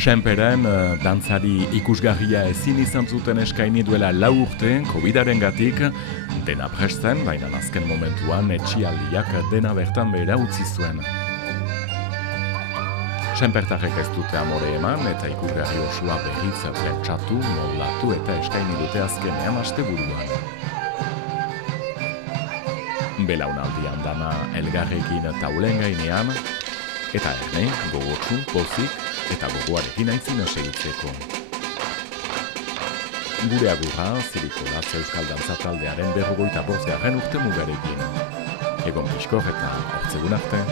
Senperen, dantzari ikusgarria ezin izan zuten eskaini duela 4 urte, COVID-arengatik, dena presten, baina azken momentuan etxialdiak dena bertan behera utzi zuen. Senpertarrek ez dute amore eman eta ikusgarri osoa berriz pentsatu, moldatu eta eskaini dute azkenean asteburuan. Belaunaldian dana elgarrekin taulen gainean, eta erne, gogotsu, pozik, eta gogoarekin aitzina segitzeko. Gure agurra, Ziriko Latz Euskal Dantza taldearen 45. urte mugarekin. Egon pixkor eta hortzegun arte.